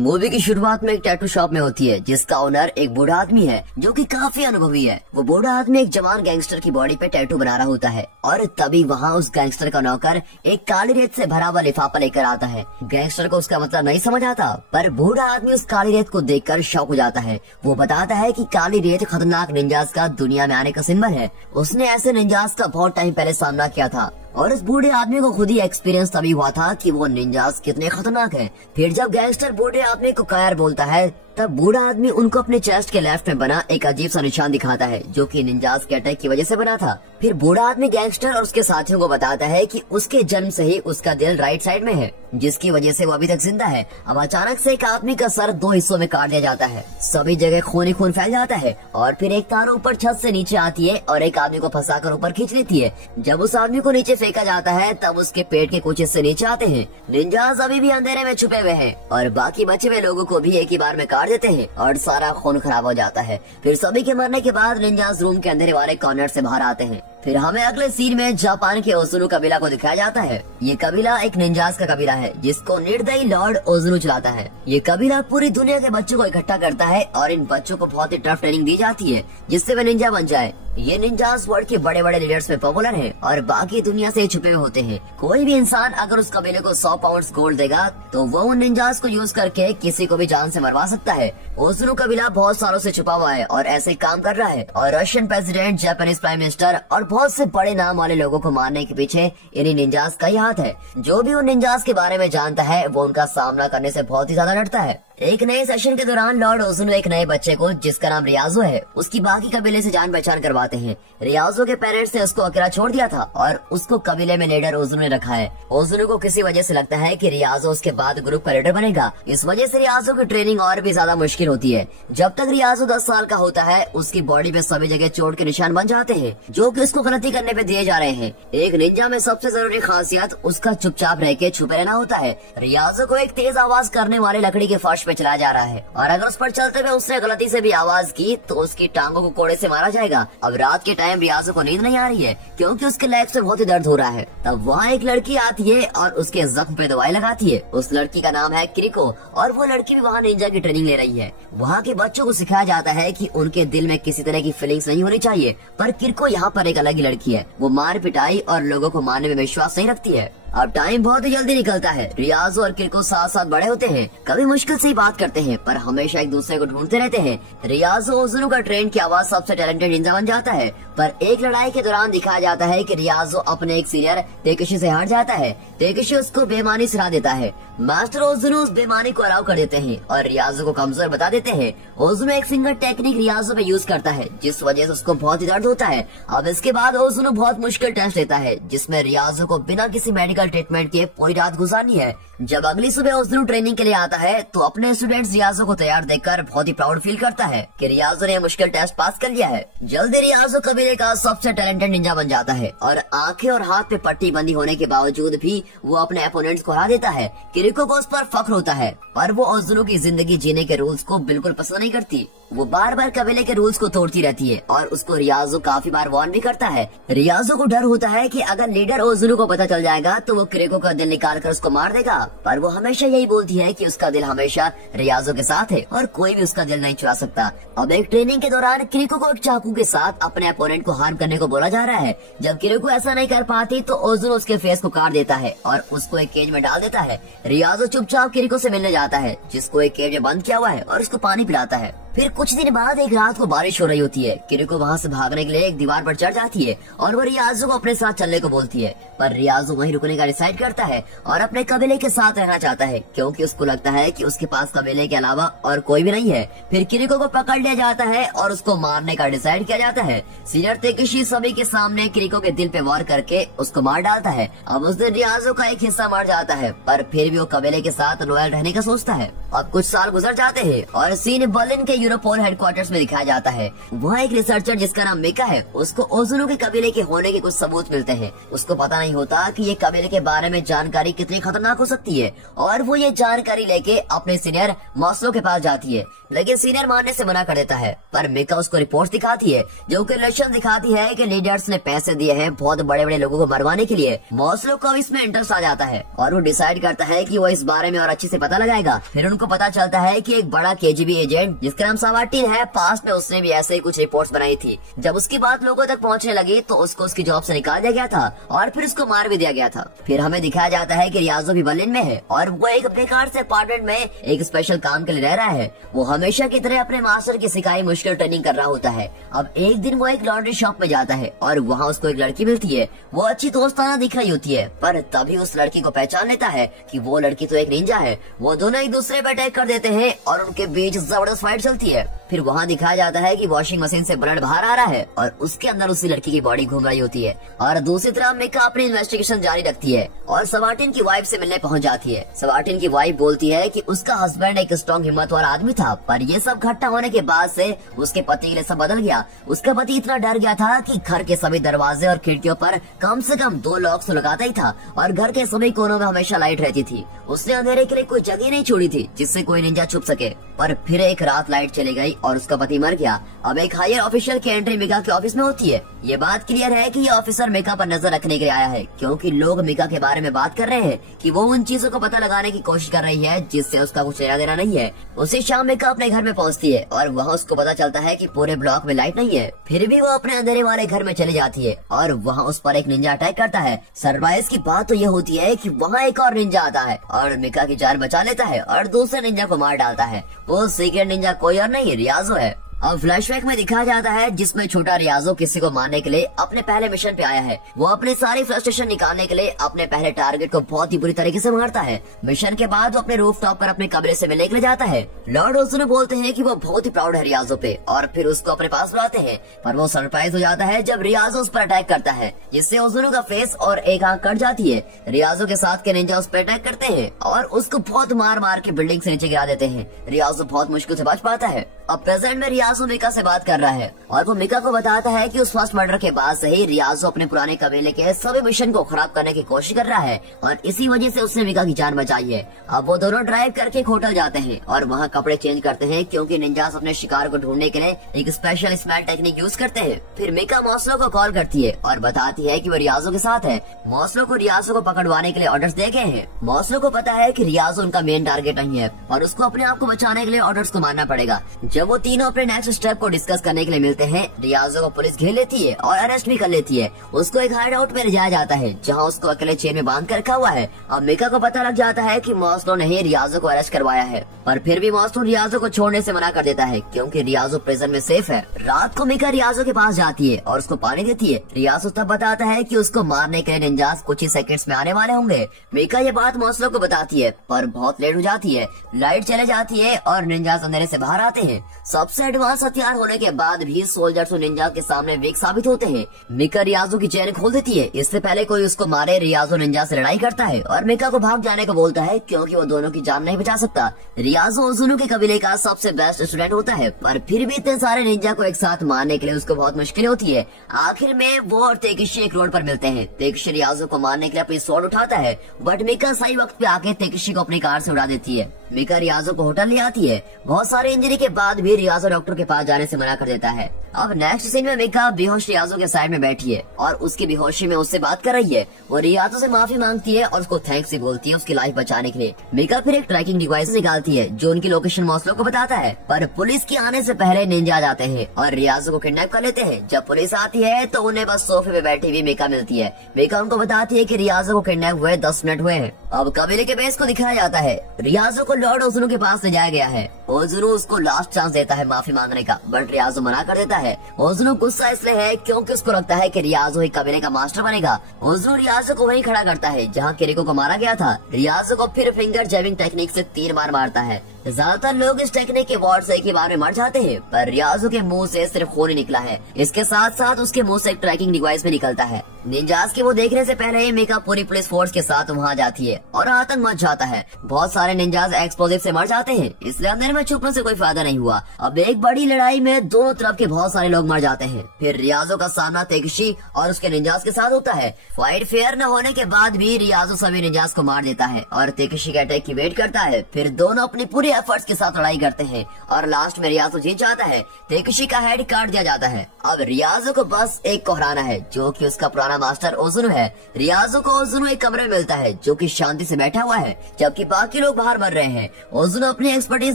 Movie की शुरुआत में एक टैटू शॉप में होती है जिसका ओनर एक बूढ़ा आदमी है जो कि काफी अनुभवी है। वो बूढ़ा आदमी एक जवान गैंगस्टर की बॉडी पे टैटू बना रहा होता है और तभी वहाँ उस गैंगस्टर का नौकर एक काली रेत से भरा हुआ लिफाफा लेकर आता है। गैंगस्टर को उसका मतलब नहीं समझ आता, पर बूढ़ा आदमी उस काली रेत को देखकर शॉक हो जाता है। वो बताता है कि काली रेत खतरनाक निंजास का दुनिया में आने का सिंबल है। उसने ऐसे निंजास का बहुत टाइम पहले सामना किया था और उस बूढ़े आदमी को खुद ही एक्सपीरियंस तभी हुआ था कि वो निंजास कितने खतरनाक हैं। फिर जब गैंगस्टर बूढ़े आदमी को कायर बोलता है तब बूढ़ा आदमी उनको अपने चेस्ट के लेफ्ट में बना एक अजीब सा निशान दिखाता है जो कि निंजास के अटैक की वजह से बना था। फिर बूढ़ा आदमी गैंगस्टर और उसके साथियों को बताता है कि उसके जन्म से ही उसका दिल राइट साइड में है जिसकी वजह से वो अभी तक जिंदा है। अब अचानक से एक आदमी का सर दो हिस्सों में काट दिया जाता है, सभी जगह खून ही खून फैल जाता है और फिर एक तार ऊपर छत से नीचे आती है और एक आदमी को फंसाकर ऊपर खींच लेती है। जब उस आदमी को नीचे फेंका जाता है तब उसके पेट के कुछ हिस्से नीचे आते हैं। निंजास अभी भी अंधेरे में छुपे हुए हैं और बाकी बचे हुए लोगों को भी एक ही बार में काट देते हैं और सारा खून खराब हो जाता है। फिर सभी के मरने के बाद निंजास रूम के अंधेरे वाले कॉर्नर से बाहर आते हैं। फिर हमें अगले सीन में जापान के ओजुनु कबीला को दिखाया जाता है। ये कबीला एक निंजास का कबीला है जिसको निर्दयी लॉर्ड ओजुनु चलाता है। ये कबीला पूरी दुनिया के बच्चों को इकट्ठा करता है और इन बच्चों को बहुत ही टफ ट्रेनिंग दी जाती है जिससे वे निंजा बन जाए। ये निंजास वर्ल्ड के बड़े बड़े लीडर्स में पॉपुलर है और बाकी दुनिया से छुपे हुए होते हैं। कोई भी इंसान अगर उस कबीले को 100 पाउंड गोल्ड देगा तो वो उन निंजास को यूज करके किसी को भी जान से मरवा सकता है। ओजुनु कबीला बहुत सालों से छुपा हुआ है और ऐसे काम कर रहा है और Russian president, Japanese prime minister और बहुत से बड़े नाम वाले लोगों को मारने के पीछे इन्हीं निंजास का ही हाथ है। जो भी उन निंजास के बारे में जानता है वो उनका सामना करने से बहुत ही ज्यादा डरता है। एक नए सेशन के दौरान लॉर्ड ओजुनु एक नए बच्चे को जिसका नाम रियाजो है उसकी बाकी कबीले से जान पहचान करवाते हैं। रियाजो के पेरेंट्स ने उसको अकेला छोड़ दिया था और उसको कबीले में लीडर ओजुनु ने रखा है। ओजुनु को किसी वजह से लगता है कि रियाजो उसके बाद ग्रुप का लीडर बनेगा। इस वजह से रियाजो की ट्रेनिंग और भी ज्यादा मुश्किल होती है। जब तक रियाजो 10 साल का होता है उसकी बॉडी पे सभी जगह चोट के निशान बन जाते हैं जो कि उसको गलती करने पे दिए जा रहे हैं। एक निंजा में सबसे जरूरी खासियत उसका चुपचाप रह के छुपे रहना होता है। रियाजो को एक तेज आवाज करने वाले लकड़ी के फर्श पे चलाया जा रहा है और अगर उस पर चलते हुए उसने गलती से भी आवाज की तो उसकी टांगों को कोड़े से मारा जाएगा। अब रात के टाइम रियाजो को नींद नहीं आ रही है क्योंकि उसके लेग्स में बहुत ही दर्द हो रहा है। तब वहाँ एक लड़की आती है और उसके जख्म पे दवाई लगाती है। उस लड़की का नाम है किरिको और वो लड़की भी वहाँ निंजा की ट्रेनिंग ले रही है। वहाँ के बच्चों को सिखाया जाता है कि उनके दिल में किसी तरह की फीलिंग्स नहीं होनी चाहिए, पर किरिको यहाँ पर एक अलग ही लड़की है। वो मार पिटाई और लोगों को मारने में विश्वास नहीं रखती है। अब टाइम बहुत ही जल्दी निकलता है। रियाजो और किरिको साथ साथ बड़े होते हैं, कभी मुश्किल से ही बात करते हैं पर हमेशा एक दूसरे को ढूंढते रहते हैं। रियाजो ओजुनु का ट्रेन की आवाज सबसे टैलेंटेड निंजा बन जाता है, पर एक लड़ाई के दौरान दिखाया जाता है कि रियाजो अपने एक सीनियर तेकेशी से हार जाता है। तेकेशी उसको बेईमानी सिखा देता है। मास्टर ओजुनु उस बेईमानी को अलाउ कर देते हैं और रियाजो को कमजोर बता देते हैं। ओजुनु एक सिंगल टेक्निक रियाजो में यूज करता है जिस वजह से उसको बहुत ही दर्द होता है। अब इसके बाद ओजुनु बहुत मुश्किल टेस्ट लेता है जिसमें रियाजो को बिना किसी मेडिकल ट्रीटमेंट के पूरी रात गुजारनी है। जब अगली सुबह ओजुनु ट्रेनिंग के लिए आता है तो अपने स्टूडेंट्स रियाजो को तैयार देखकर बहुत ही प्राउड फील करता है कि रियाजो ने मुश्किल टेस्ट पास कर लिया है। जल्दी रियाजो कबीले का सबसे टैलेंटेड निंजा बन जाता है और आंखें और हाथ पे पट्टी बंदी होने के बावजूद भी वो अपने अपोनेंट्स को हरा देता है। किरिको को उस पर फख्र होता है पर वो ओजुनु की जिंदगी जीने के रूल्स को बिल्कुल पसंद नहीं करती। वो बार बार कबीले के रूल्स को तोड़ती रहती है और उसको रियाजो काफी बार वार्न भी करता है। रियाजो को डर होता है कि अगर लीडर ओजुनु को पता चल जाएगा तो वो किरिको का दिल निकाल कर उसको मार देगा, पर वो हमेशा यही बोलती है कि उसका दिल हमेशा रियाजो के साथ है और कोई भी उसका दिल नहीं चुरा सकता। अब एक ट्रेनिंग के दौरान किरिको को एक चाकू के साथ अपने अपोनेंट को हार्म करने को बोला जा रहा है। जब किरिको ऐसा नहीं कर पाती तो ओजुनु उसके फेस को काट देता है और उसको एक केज में डाल देता है। रियाजो चुपचाप किरिको से मिलने जाता है जिसको एक केज में बंद किया हुआ है और उसको पानी पिलाता है। फिर कुछ दिन बाद एक रात को बारिश हो रही होती है। किरिको वहाँ से भागने के लिए एक दीवार पर चढ़ जाती है और वो रियाजो को अपने साथ चलने को बोलती है, पर रियाजो वहीं रुकने का डिसाइड करता है और अपने कबीले के साथ रहना चाहता है क्योंकि उसको लगता है कि उसके पास कबीले के अलावा और कोई भी नहीं है। फिर किरिको को पकड़ लिया जाता है और उसको मारने का डिसाइड किया जाता है। सीनियर तेकेशी सभी के सामने किरिको के दिल पे वार करके उसको मार डालता है। अब उस दिन रियाजो का एक हिस्सा मर जाता है पर फिर भी वो कबीले के साथ लॉयल रहने का सोचता है। अब कुछ साल गुजर जाते हैं और सीन बर्लिन के यूरोपोल हेडक्वार्टर्स में दिखाया जाता है। वहाँ एक रिसर्चर जिसका नाम मिका है उसको ओजुनु के कबीले के होने के कुछ सबूत मिलते हैं। उसको पता नहीं होता कि ये कबीले के बारे में जानकारी कितनी खतरनाक हो सकती है और वो ये जानकारी लेके अपने सीनियर मास्लो के पास जाती है। लेकिन सीनियर मानने से मना कर देता है। पर मिका उसको रिपोर्ट दिखाती है जो कि लक्षण दिखाती है कि लीडर्स ने पैसे दिए हैं बहुत बड़े बड़े लोगों को मरवाने के लिए। मॉस्लो को इसमें इंटरेस्ट आ जाता है और वो डिसाइड करता है कि वो इस बारे में और अच्छे से पता लगाएगा। फिर उनको पता चलता है कि एक बड़ा KGB एजेंट जिसका नाम सवाटिन है, पास में उसने भी ऐसे ही कुछ रिपोर्ट्स बनाई थी। जब उसकी बात लोगों तक पहुंचने लगी तो उसको उसकी जॉब से निकाल दिया गया था और फिर उसको मार भी दिया गया था। फिर हमें दिखाया जाता है कि रियाजो भी बर्लिन में है और वो एक बेकार से अपार्टमेंट में एक स्पेशल काम के लिए रह रहा है। वो हमेशा की तरह अपने मास्टर की सिखाई मुश्किल ट्रेनिंग कर रहा होता है। अब एक दिन वो एक लॉन्ड्री शॉप में जाता है और वहाँ उसको एक लड़की मिलती है। वो अच्छी दोस्ताना दिख रही होती है, पर तभी उस लड़की को पहचान लेता है कि वो लड़की तो एक निंजा है। वो दोनों एक दूसरे पर अटैक कर देते हैं और उनके बीच जबरदस्त फाइट चलती है। फिर वहाँ दिखाया जाता है कि वॉशिंग मशीन से ब्लड बाहर आ रहा है और उसके अंदर उसी लड़की की बॉडी घूम रही होती है। और दूसरी तरफ मिका अपनी इन्वेस्टिगेशन जारी रखती है और सवाटिन की वाइफ से मिलने पहुंच जाती है। सवाटिन की वाइफ बोलती है कि उसका हस्बैंड एक स्ट्रॉन्ग हिम्मत वाला आदमी था, पर ये सब घटना होने के बाद से उसके पति के लिए सब बदल गया। उसका पति इतना डर गया था कि घर के सभी दरवाजे और खिड़कियों पर कम से कम 2 लॉक्स तो लगाता ही था और घर के सभी कोनों में हमेशा लाइट रहती थी। उसने अंधेरे के लिए कोई जगह नहीं छोड़ी थी जिससे कोई निंजा छुप सके। पर फिर एक रात लाइट चली गई और उसका पति मर गया। अब एक हायर ऑफिशियल की एंट्री मिका के ऑफिस में होती है। ये बात क्लियर है कि ये ऑफिसर मिका पर नजर रखने के लिए आया है, क्योंकि लोग मिका के बारे में बात कर रहे हैं कि वो उन चीजों को पता लगाने की कोशिश कर रही है जिससे उसका कुछ लेना देना नहीं है। उसी शाम मिका अपने घर में पहुंचती है और वहाँ उसको पता चलता है कि पूरे ब्लॉक में लाइट नहीं है। फिर भी वो अपने अंधेरे वाले घर में चली जाती है और वहाँ उस पर एक निंजा अटैक करता है। सरप्राइज की बात तो ये होती है कि वहाँ एक और निंजा आता है और मिका की जान बचा लेता है और दूसरे निंजा को मार डालता है। वो सीक्रेट निंजा कोई और नहीं, रियाजो है। अब फ्लैशबैक में दिखाया जाता है जिसमें छोटा रियाजो किसी को मारने के लिए अपने पहले मिशन पे आया है। वो अपनी सारी फ्रस्ट्रेशन निकालने के लिए अपने पहले टारगेट को बहुत ही बुरी तरीके से मारता है। मिशन के बाद वो अपने रूफटॉप पर अपने कमरे से मिलने के लिए जाता है। लॉर्ड ओजुनो बोलते हैं कि वो बहुत ही प्राउड है रियाजो पे और फिर उसको अपने पास बुलाते हैं, पर वो सरप्राइज हो जाता है जब रियाजो उस पर अटैक करता है, जिससे ओजुनो का फेस और एक आंख कट जाती है। रियाजो के साथ के निंजा उस पर अटैक करते हैं और उसको बहुत मार मार के बिल्डिंग से नीचे गिरा देते हैं। रियाजो बहुत मुश्किल से बच पाता है। अब प्रेजेंट में रियाजो मिका से बात कर रहा है और वो मिका को बताता है कि उस फर्स्ट मर्डर के बाद से ही रियाजो अपने पुराने कबीले के सभी मिशन को खराब करने की कोशिश कर रहा है और इसी वजह से उसने मिका की जान बचाई है। अब वो दोनों ड्राइव करके एक होटल जाते हैं और वहाँ कपड़े चेंज करते हैं, क्योंकि निंजास अपने शिकार को ढूंढने के लिए एक स्पेशल स्मेल टेक्निक यूज करते हैं। फिर मिका मॉस्लो को कॉल करती है और बताती है कि वो रियाजो के साथ है। मॉस्लो को रियाजो को पकड़वाने के लिए ऑर्डर्स दे गए हैं। मॉस्लो को पता है कि रियाजो उनका मेन टारगेट नहीं है और उसको अपने आप को बचाने के लिए ऑर्डर्स को मानना पड़ेगा। जब वो तीनों अपने नेक्स्ट स्टेप को डिस्कस करने के लिए मिलते हैं, रियाजो को पुलिस घेर लेती है और अरेस्ट भी कर लेती है। उसको एक हाइड आउट में ले जाया जाता है जहाँ उसको अकेले चेन में बांध कर रखा हुआ है। अब मिका को पता लग जाता है कि मॉस्लो ने ही रियाजो को अरेस्ट करवाया है, पर फिर भी मॉस्लो रियाजो को छोड़ने से मना कर देता है क्योंकि रियाजो प्रिजन में सेफ है। रात को मिका रियाजो के पास जाती है और उसको पानी देती है। रियाजो तब बताता है कि उसको मारने के लिए निंजास कुछ ही सेकंड्स में आने वाले होंगे। मिका ये बात मॉस्लो को बताती है, पर बहुत लेट हो जाती है। लाइट चले जाती है और निंजास अंधेरे से बाहर आते हैं। सबसे एडवांस हथियार होने के बाद भी सोल्जर्स निंजा के सामने वीक साबित होते हैं। मिका रियाजो की चेन खोल देती है। इससे पहले कोई उसको मारे, रियाजो निंजा से लड़ाई करता है और मिका को भाग जाने को बोलता है क्योंकि वो दोनों की जान नहीं बचा सकता। रियाजो ओजुनो के कबीले का सबसे बेस्ट स्टूडेंट होता है, पर फिर भी इतने सारे निंजा को एक साथ मारने के लिए उसको बहुत मुश्किल होती है। आखिर में वो और तेकिशी एक रोड पर मिलते हैं। तेकिशी रियाजो को मारने के लिए अपनी स्वॉर्ड उठाता है, बट मिका सही वक्त पे आके तेकिशी को अपनी कार से उड़ा देती है। मिका रियाजो को होटल ले आती है। बहुत सारे इंजरी के बाद भी रियाजो डॉक्टर के पास जाने से मना कर देता है। अब नेक्स्ट सीन में मिका बेहोश रियाजो के साइड में बैठी है और उसकी बेहोशी में उससे बात कर रही है। वो रियाजो से माफी मांगती है और उसको थैंक्स भी बोलती है उसकी लाइफ बचाने के लिए। मिका फिर एक ट्रैकिंग डिवाइस निकालती है जो उनकी लोकेशन मॉस्लो को बताता है, पर पुलिस के आने से पहले निंजा आ जाते हैं और रियाजो को किडनैप कर लेते हैं। जब पुलिस आती है तो उन्हें बस सोफे पे बैठी हुई मिका मिलती है। मिका उनको बताती है कि रियाजो को किडनैप हुए 10 मिनट हुए हैं। अब कबीले के बेस को दिखाया जाता है। रियाजो को लॉर्ड ओजुनो के पास ले जाया गया है। ओजुनो उसको लास्ट चांस देता है माफी मांगने का, बट रियाजो मना कर देता है। ओजुनो गुस्सा इसलिए है क्योंकि उसको लगता है कि रियाजो ही कबीले का मास्टर बनेगा। ओजुनो रियाजो को वहीं खड़ा करता है जहाँ किरिको को मारा गया था। रियाजो को फिर फिंगर जैबिंग टेक्निक से 3 बार मारता है। ज्यादातर लोग इस टेक्निक के वार्ड से एक ही बार में मर जाते हैं, पर रियाजो के मुंह से सिर्फ खून ही निकला है। इसके साथ साथ उसके मुंह से एक ट्रैकिंग डिवाइस भी निकलता है। निंजास के वो देखने से पहले ही मिका पूरी पुलिस फोर्स के साथ वहाँ जाती है और आतंक मच जाता है। बहुत सारे निंजास एक्सप्लोजिव से मर जाते हैं, इसलिए अंदर में छुपने से कोई फायदा नहीं हुआ। अब एक बड़ी लड़ाई में दोनों तरफ के बहुत सारे लोग मर जाते हैं। फिर रियाजो का सामना तेकिशी और उसके निंजास के साथ होता है। फाइट फेयर न होने के बाद भी रियाजो सभी निंजास को मार देता है और तेकिशी के अटैक की वेट करता है। फिर दोनों अपनी पूरी पूरे एफर्ट्स के साथ लड़ाई करते हैं और लास्ट में रियाजो जीत जाता है। तेकेशी का हेड काट दिया जाता है। अब रियाजो को बस एक को हराना है जो कि उसका पुराना मास्टर ओजुनो है। रियाजो को ओजुनो एक कमरे में मिलता है जो कि शांति से बैठा हुआ है जबकि बाकी लोग बाहर मर रहे हैं। ओजुनो अपनी एक्सपर्टीज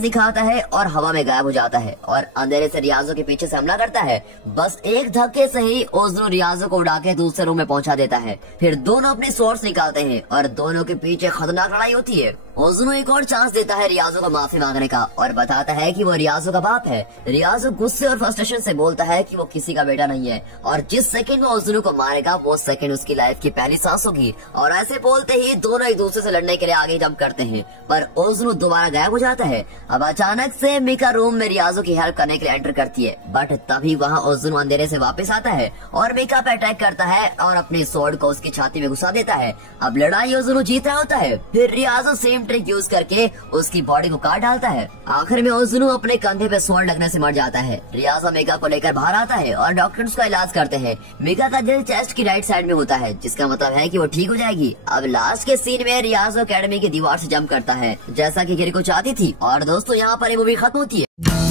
दिखाता है और हवा में गायब हो जाता है और अंधेरे से रियाजो के पीछे से हमला करता है। बस एक धक्के से ही ओजुनो रियाजो को उड़ा के दूसरे रूम में पहुंचा देता है। फिर दोनों अपने स्वॉर्ड्स निकालते हैं और दोनों के पीछे खतरनाक लड़ाई होती है। ओजुनो एक और चांस देता है रियाजो को माफी मांगने का और बताता है कि वो रियाजो का बाप है। रियाजो गुस्से और फ्रस्ट्रेशन से बोलता है कि वो किसी का बेटा नहीं है और जिस सेकंड वो ओजुनो को मारेगा वो सेकंड उसकी लाइफ की पहली सांस होगी। और ऐसे बोलते ही दोनों एक दूसरे से लड़ने के लिए आगे जंप करते हैं पर ओजुनो दोबारा गायब हो जाता है। अब अचानक से मिका रूम में रियाजो की हेल्प करने के लिए एंटर करती है बट तभी वहाँ ओजुनो अंधेरे से वापस आता है और मिका पे अटैक करता है और अपने स्वॉर्ड को उसकी छाती में घुसा देता है। अब लड़ाई ओजुनो जीत रहा होता है। फिर रियाजो सेम ट्रिक यूज करके उसकी बॉडी को काट डालता है। आखिर में ओजुनो अपने कंधे पे स्वॉर्ड लगने से मर जाता है। रियाजो मिका को लेकर बाहर आता है और डॉक्टर्स उसका इलाज करते हैं। मिका का दिल चेस्ट की राइट साइड में होता है जिसका मतलब है कि वो ठीक हो जाएगी। अब लास्ट के सीन में रियाजो एकेडमी की दीवार से जंप करता है जैसा कि किरिको चाहती थी। और दोस्तों यहाँ पर ये मूवी खत्म होती है।